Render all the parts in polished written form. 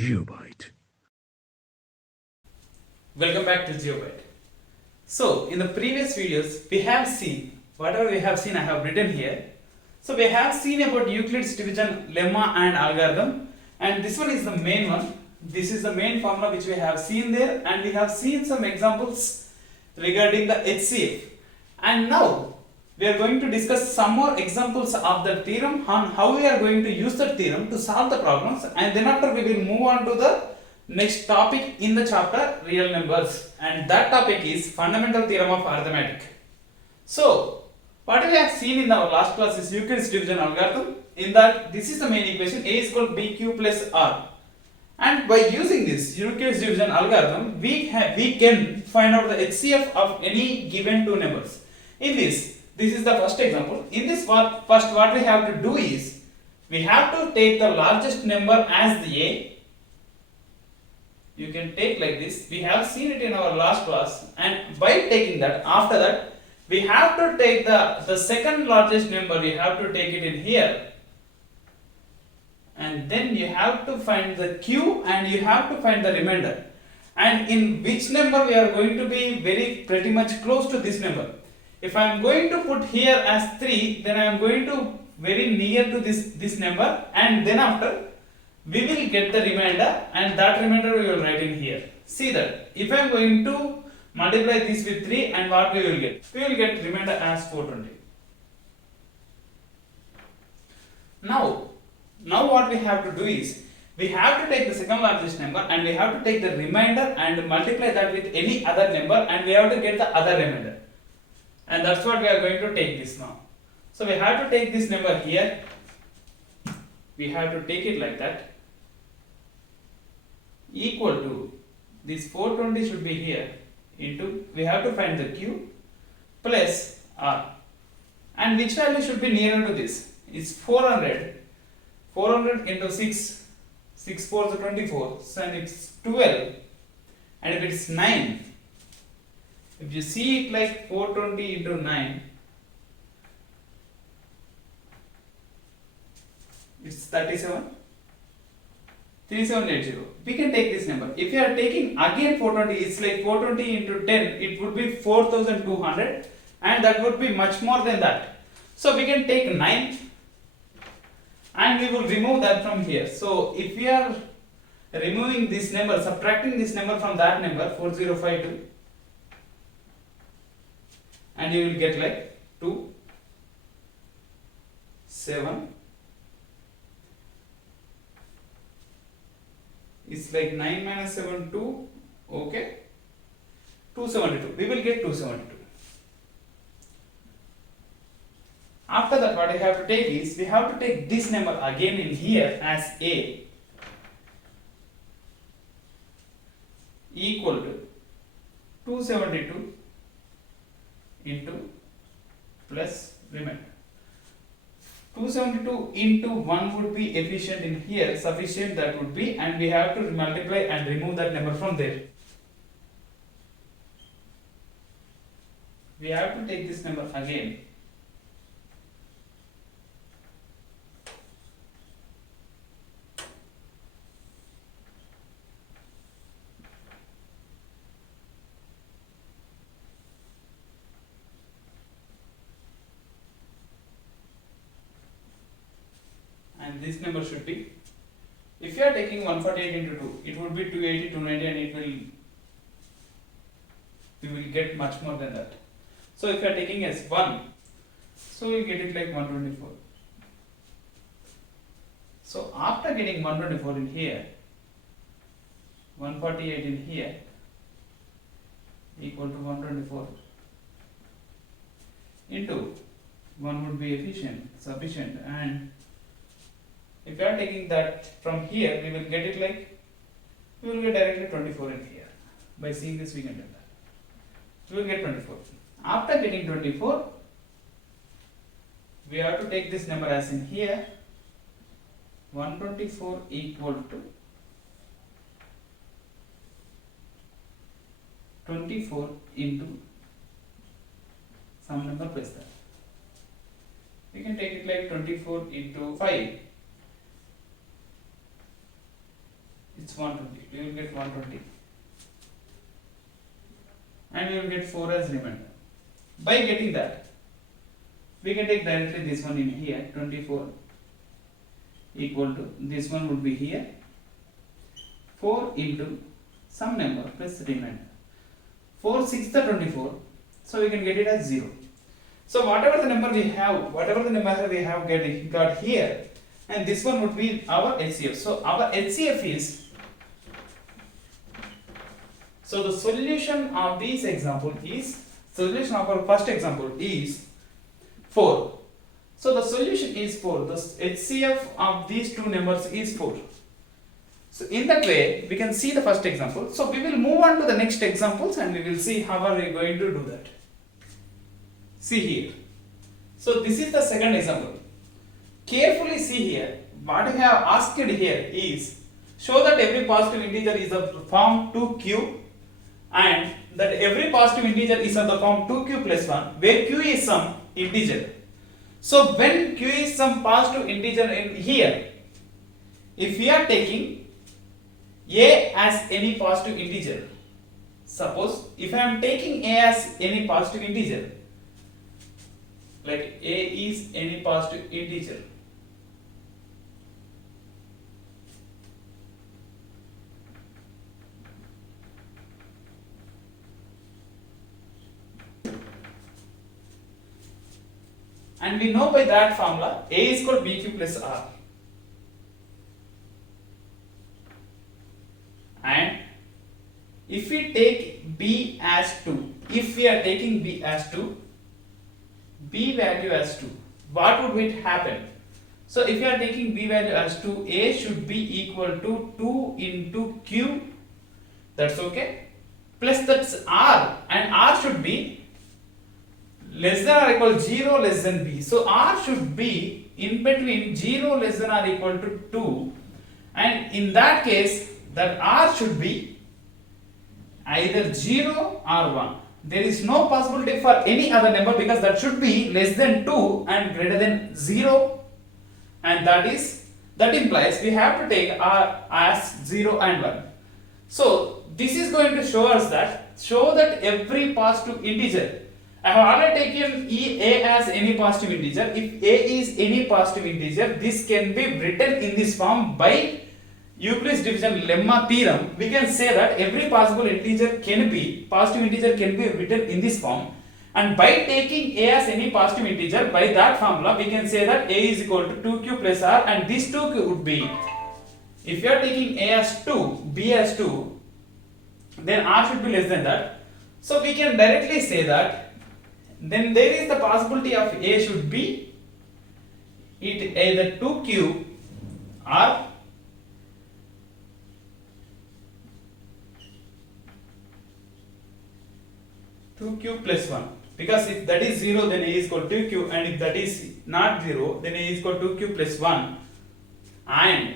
Geobyte. Welcome back to Geobyte. So, in the previous videos, we have seen whatever we have seen, I have written here. So, we have seen about Euclid's division lemma and algorithm, and this one is the main one. This is the main formula which we have seen there, and we have seen some examples regarding the HCF. And now we are going to discuss some more examples of the theorem on how we are going to use the theorem to solve the problems, and then after we will move on to the next topic in the chapter, real numbers, and that topic is fundamental theorem of arithmetic. So, what we have seen in our last class is Euclid's division algorithm. In that, this is the main equation: a is equal to bq plus r. And by using this Euclid's division algorithm, we can find out the HCF of any given two numbers. In this is the first example. In this first what we have to do is, we have to take the largest number as the a. You can take like this. We have seen it in our last class, and by taking that, after that, we have to take the second largest number. We have to take it in here, and then you have to find the q, and you have to find the remainder. And in which number we are going to be pretty much close to this number. If I am going to put here as 3, then I am going to very near to this number, and then after we will get the remainder, and that remainder we will write in here. See that if I am going to multiply this with 3, and what we will get? We will get remainder as 420. Now what we have to do is, we have to take the second largest number, and we have to take the remainder and multiply that with any other number, and we have to get the other remainder. And that's what we are going to take this now. So we have to take this number here. We have to take it like that, equal to this 420 should be here, into, we have to find the q plus r, and which value should be nearer to this is 400 into 6 4 is 24, so it's 12, and if it's 9, if you see it like 420 into 9, it's 3780. We can take this number. If you are taking again 420, it's like 420 into 10, it would be 4200, and that would be much more than that. So we can take 9, and we will remove that from here. So if we are removing this number, subtracting this number from that number 4052, and you will get like 2 7, it's like 9 minus 7 2, okay, 272. We will get 272. After that, what I have to take is, we have to take this number again in here as a, equal to 272 into plus remainder. 272 into 1 would be efficient in here, sufficient that would be, and we have to multiply and remove that number from there. We have to take this number again. And this number should be, if you are taking 148 into 2, it would be 280, 290, and we will get much more than that. So if you are taking as 1, so you get it like 124. So after getting 124 in here, 148 in here, equal to 124 into 1 would be sufficient, and if you are taking that from here, we will get it like, we will get directly 24 in here. By seeing this, we can do that. We will get 24. After getting 24, we have to take this number as in here, 124 equal to 24 into some number plus that. We can take it like 24 into 5 It's 120. We will get 120. And we will get 4 as remainder. By getting that, we can take directly this one in here, 24 equal to, this one would be here, 4 into some number plus remainder. 4 6 the 24, so we can get it as 0. So whatever the number we have, got here, and this one would be our HCF. So our HCF is, so the solution of this example is, solution of our first example is 4. So the solution is 4. The HCF of these two numbers is 4. So in that way, we can see the first example. So we will move on to the next examples and we will see how are we going to do that. See here. So this is the second example. Carefully see here. What we have asked here is, show that every positive integer is of the form 2q and that every positive integer is of the form 2q plus 1, where q is some integer. So when q is some positive integer in here, if we are taking a as any positive integer, suppose if I am taking a as any positive integer, like a is any positive integer, and we know by that formula a is equal to bq plus r, and if we take b as 2, if we are taking b as 2, b value as 2, what would it happen? So if you are taking b value as 2, a should be equal to 2 into q, that's okay, plus that's r, and r should be less than or equal 0 less than b. So r should be in between 0 less than or equal to 2, and in that case that r should be either 0 or 1. There is no possibility for any other number because that should be less than 2 and greater than 0, and that implies we have to take r as 0 and 1. So this is going to show that every positive integer, I have already taken a as any positive integer. If a is any positive integer, this can be written in this form by Euclid's division lemma theorem. We can say that every possible positive integer can be written in this form, and by taking a as any positive integer, by that formula we can say that a is equal to 2q plus r, and this 2q would be, if you are taking a as 2, b as 2, then r should be less than that. So we can directly say that then there is the possibility of a should be either 2q or q plus 1, because if that is 0 then a is equal to 2q, and if that is not 0 then a is equal to 2q plus 1, and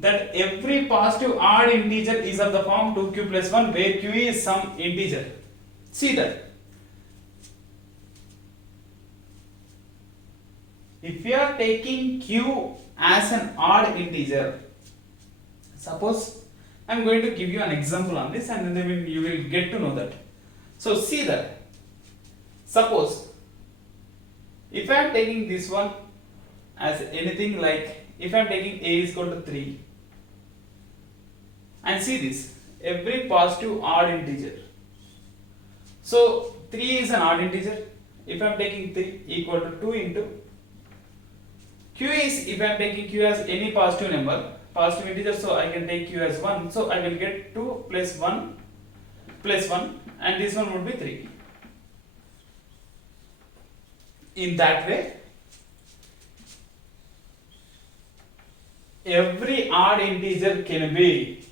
that every positive odd integer is of the form 2q plus 1 where q is some integer. See that if you are taking q as an odd integer, suppose I am going to give you an example on this and then you will get to know that. So see that, suppose if I am taking this one as anything like, if I am taking a is equal to 3, and see this, every positive odd integer, so 3 is an odd integer, if I am taking 3 equal to 2 into q is, if I am taking q as any positive number, positive integer, so I can take q as 1, so I will get 2 plus 1 plus 1, and this one would be 3. In that way, every odd integer can be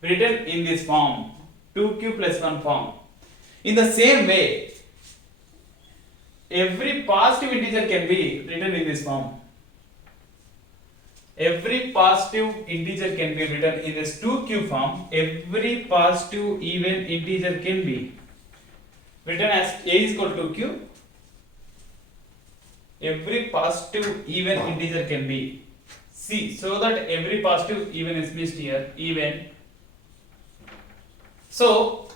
written in this form, 2q plus 1 form. In the same way, every positive integer can be written in this form. Every positive integer can be written in this 2q form. Every positive even integer can be written as a is equal to q. Every positive even integer can be See, so that every positive even is missed here, even. So,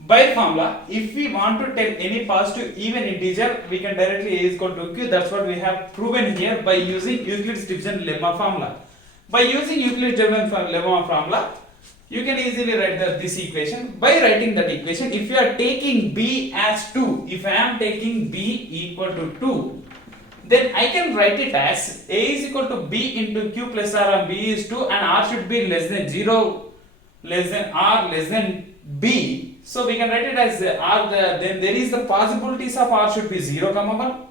by formula, if we want to tell any positive even integer, we can directly a is equal to q. That's what we have proven here by using Euclid's division lemma formula. By using Euclid's division lemma formula, you can easily write this equation. By writing that equation, if you are taking b as 2, if I am taking b equal to 2, then I can write it as a is equal to b into q plus r, and b is 2 and r should be less than 0, less than r, less than b. So we can write it as r, then there is the possibilities of r should be 0, 1.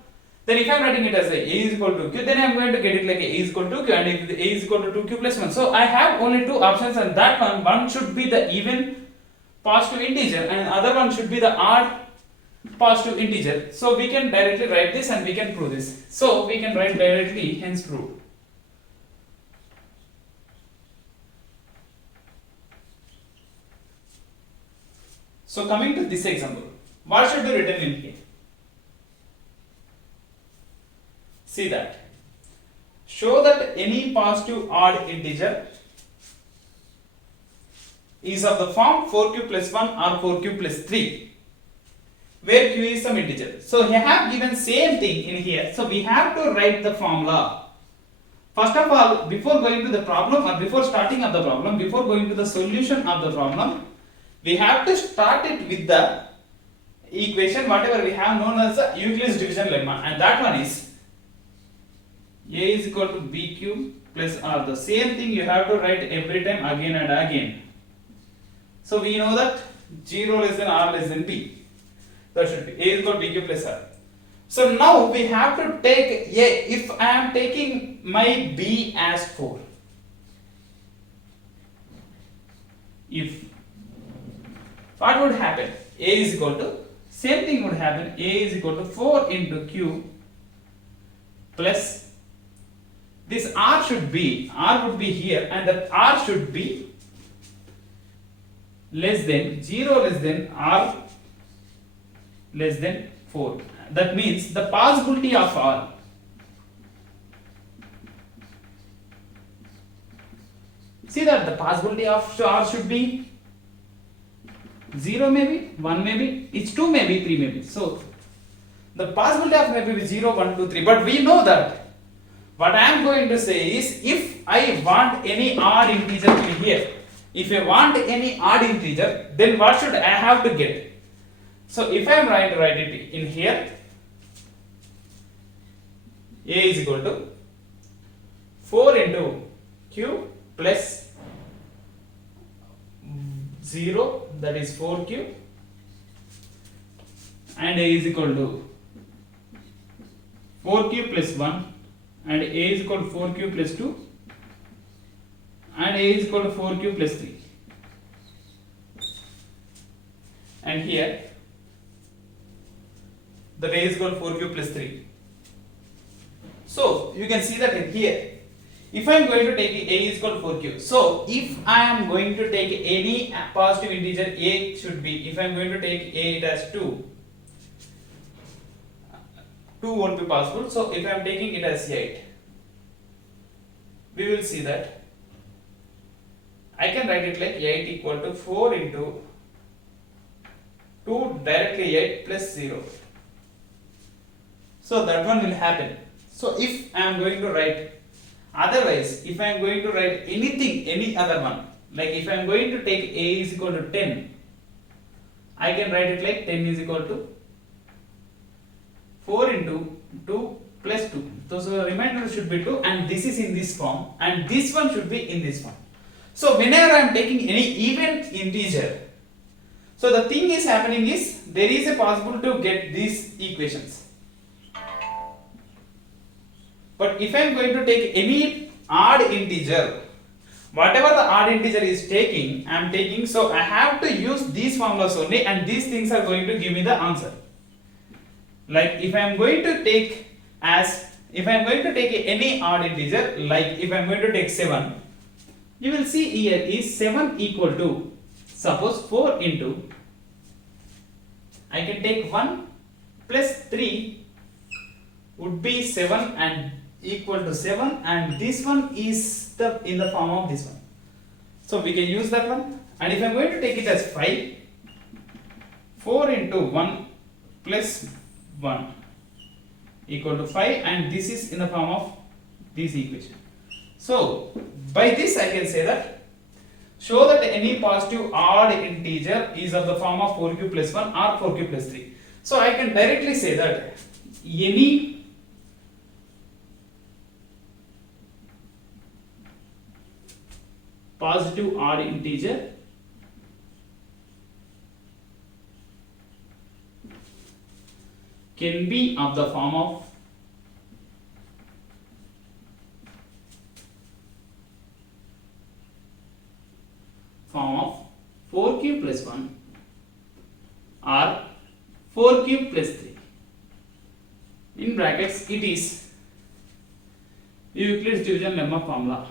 Then if I am writing it as a is equal to q, then I am going to get it like a is equal to q, and if a is equal to 2q plus 1. So I have only two options, and that one should be the even positive integer and other one should be the odd positive integer. So we can directly write this and we can prove this. So we can write directly, hence proved. So coming to this example, what should be written in here? See that. Show that any positive odd integer is of the form 4q plus 1 or 4q plus 3, where q is some integer. So I have given same thing in here. So we have to write the formula. First of all, before going to the problem or before starting of the problem, before going to the solution of the problem, we have to start it with the equation whatever we have known as the Euclid's division lemma, and that one is a is equal to bq plus r. The same thing you have to write every time again and again. So we know that 0 less than r less than b. That should be a is equal to bq plus r. So now we have to take a. If I am taking my b as 4, if what would happen? A is equal to, same thing would happen, a is equal to 4 into q plus this r should be, r would be here, and that r should be less than 0 less than r less than 4. That means the possibility of r, see that the possibility of r should be 0 maybe, 1 maybe, it's 2 maybe, 3 maybe. So the possibility of maybe 0, 1, 2, 3. But we know that what I am going to say is, if I want any odd integer to be here, if I want any odd integer, then what should I have to get? So if I am trying to write it in here, a is equal to 4 into q plus 0, that is 4q, and a is equal to 4q plus 1, and a is equal to 4q plus 2, and a is equal to 4q plus 3. And here the a is equal to 4q plus 3. So you can see that in here, if I am going to take a is equal to 4q, so if I am going to take any positive integer, a should be, if I am going to take a it as 2 won't be possible. So if I am taking it as 8, we will see that I can write it like 8 equal to 4 into 2 directly 8 plus 0. So that one will happen. So if I am going to write, otherwise if I am going to write anything, any other one, like if I am going to take a is equal to 10, I can write it like 10 is equal to 4 into 2 plus 2. So the remainder should be 2, and this is in this form, and this one should be in this form. So whenever I am taking any even integer, so the thing is happening is, there is a possibility to get these equations. But if I am going to take any odd integer, whatever the odd integer is taking, I am taking, so I have to use these formulas only, and these things are going to give me the answer. Like if I am going to take any odd integer, like if I am going to take 7, you will see here is 7 equal to, suppose 4 into, I can take 1 plus 3 would be 7, and equal to 7 and this one is in the form of this one. So we can use that one, and if I am going to take it as 5, 4 into 1 plus 1 equal to 5, and this is in the form of this equation. So by this I can say that show that any positive odd integer is of the form of 4q plus 1 or 4q plus 3. So I can directly say that any positive odd integer can be of the form of form of 4q plus 1 or 4q plus 3. In brackets, it is Euclid's division lemma formula.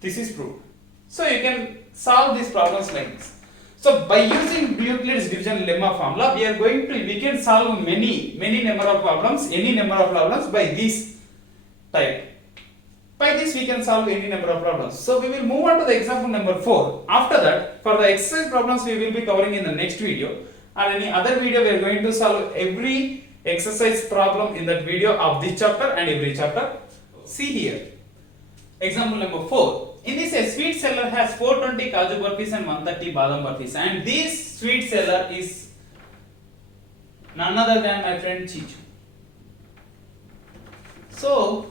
This is proved. So you can solve these problems like this. So by using Euclid's division lemma formula, we can solve many number of problems, any number of problems by this type. By this we can solve any number of problems. So we will move on to the example number 4. After that, for the exercise problems we will be covering in the next video, or any other video we are going to solve every exercise problem in that video of this chapter and every chapter. See here. Example number 4. In this, a sweet seller has 420 kaju burfis and 130 badam burfis, and this sweet seller is none other than my friend Chichu. So,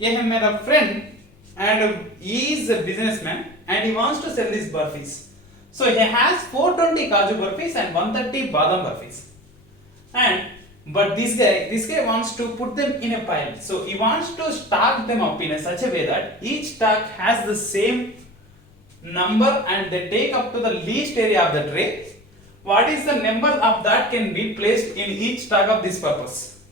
I have met a friend and he is a businessman and he wants to sell these burfis. So, he has 420 kaju burfis and 130 badam burfis. But this guy wants to put them in a pile. So he wants to stack them up in such a way that each stack has the same number and they take up to the least area of the tray. What is the number of that can be placed in each stack of this purpose?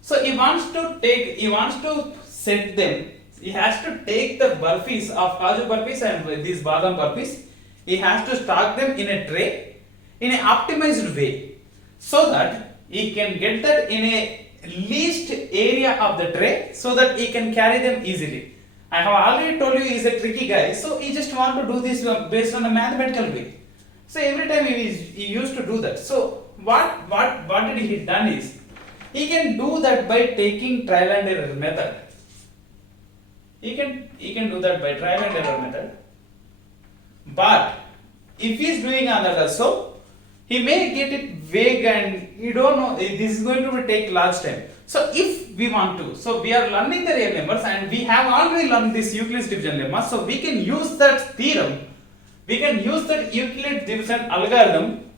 So he wants to set them. He has to take the burfis of kaju burfis and these badam burfis. He has to stack them in a tray in an optimized way so that he can get that in a least area of the tray so that he can carry them easily. I have already told you he is a tricky guy, so he just want to do this based on a mathematical way. So every time he used to do that. So what did he done is he can do that by taking trial and error method. He can do that by trial and error method. But if he is doing on that also, he may get it vague and you don't know, this is going to take large time. So if we want to, so we are learning the real numbers and we have already learned this Euclid's division lemma, so we can use that theorem, we can use that Euclid division algorithm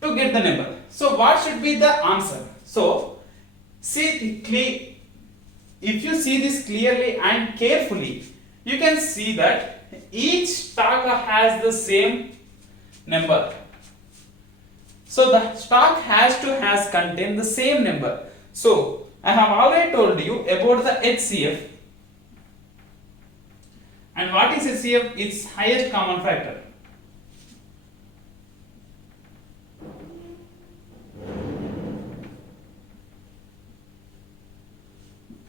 to get the number. So what should be the answer? So if you see this clearly and carefully, you can see that each stack has the same number. So the stock has to contain the same number. So I have already told you about the HCF. And what is HCF? It's highest common factor.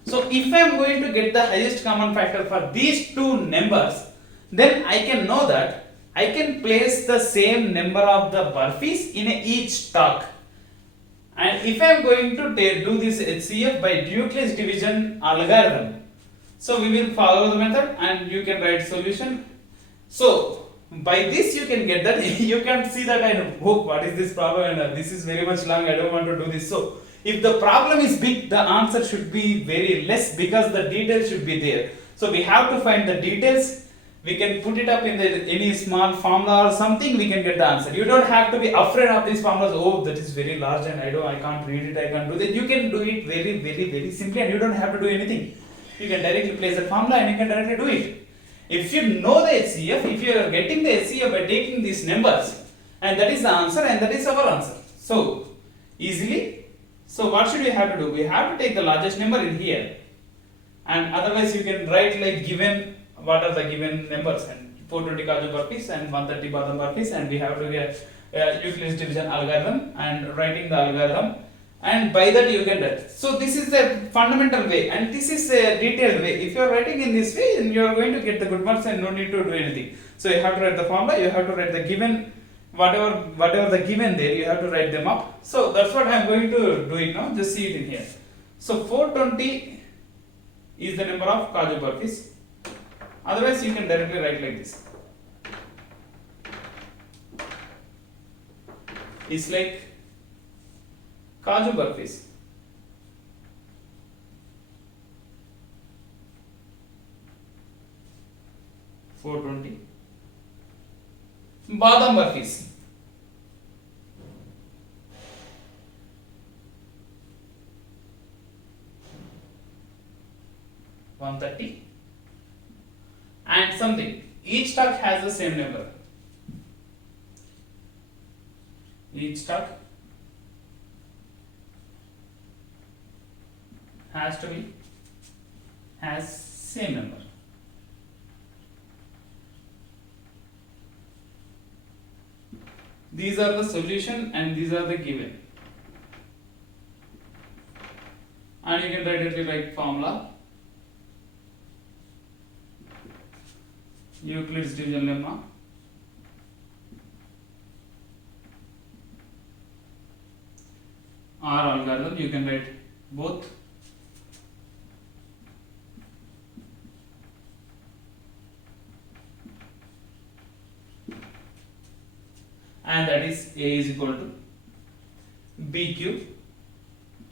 So if I am going to get the highest common factor for these two numbers, then I can know that I can place the same number of the burfis in each stack. And if I am going to do this HCF by Euclid's division algorithm, so we will follow the method and you can write solution. So by this you can get that, you can see that I know, oh, what is this problem and this is very much long, I don't want to do this. So if the problem is big, the answer should be very less because the details should be there. So we have to find the details. We can put it up in any small formula or something, we can get the answer. You don't have to be afraid of these formulas. Oh, that is very large and I can't read it, I can't do that. You can do it very simply and you don't have to do anything. You can directly place the formula and you can directly do it. If you know the HCF, if you are getting the HCF by taking these numbers, and that is the answer and that is our answer. So, easily, so what should we have to do? We have to take the largest number in here. And otherwise you can write like given what are the given numbers, and 420 Kaju burpees and 130 Badam burpees, and we have to get Euclid's division algorithm and writing the algorithm, and by that you can write. So this is a fundamental way, and this is a detailed way. If you are writing in this way, then you are going to get the good marks and no need to do anything. So you have to write the formula, you have to write the given, whatever the given there, you have to write them up. So that's what I am going to do it now. Just see it in here. So 420 is the number of Kaju burpees. Otherwise you can directly write like this. It's like Kaju burpees. $420. Badam burpees. $130. And something. Each stock has the same number. Each stock has same number. These are the solution and these are the given. And you can write it like formula. Euclid's division lemma. Or algorithm, you can write both. And that is A is equal to BQ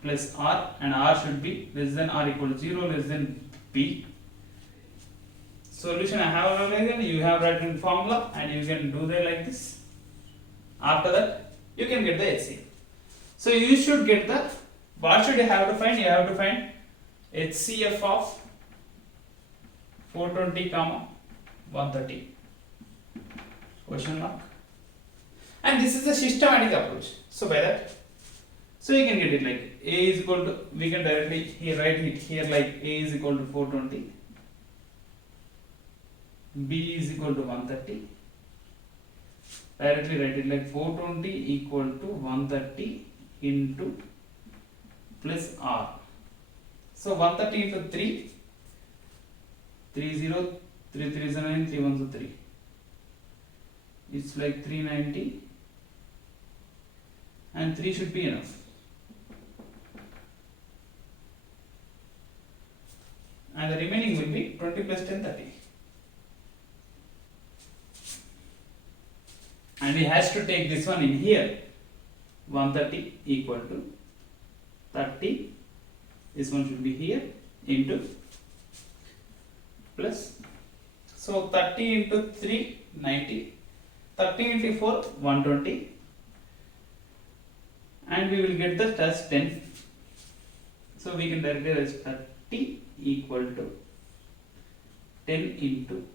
plus R, and R should be less than or equal to 0, less than B. Solution I have already, you have written formula and you can do that like this. After that, you can get the HCF. So you should get the, what should you have to find? You have to find HCF of 420 comma 130 question mark. And this is a systematic approach. So by that, so you can get it like A is equal to, we can directly here write it here like A is equal to 420, B is equal to 130. Directly write it like 420 equal to 130 into plus R. So 130 into 3, 30, 3 3 is 9, 3 1 is 3. It's like 390, and 3 should be enough. And the remaining will be 20 plus 10, 30. And he has to take this one in here. 130 equal to 30. This one should be here into plus. So 30 into 3, 90. 30 into 4, 120. And we will get the as 10. So we can directly write 30 equal to 10 into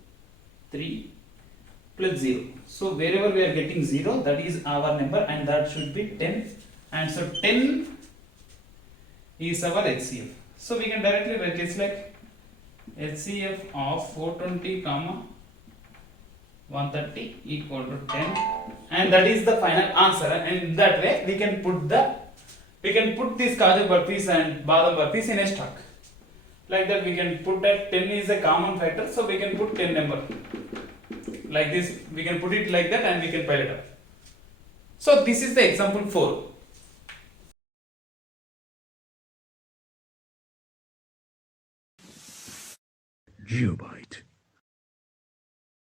3 plus 0. So wherever we are getting 0, that is our number, and that should be 10. And so 10 is our HCF. So we can directly write this like HCF of 420 comma 130 equal to 10, and that is the final answer. And in that way we can put this Kaju burpees and Badam burpees in a stock. Like that we can put that 10 is a common factor, so we can put 10 number. Like this, we can put it like that and we can pile it up. So this is the example 4. Geobyte.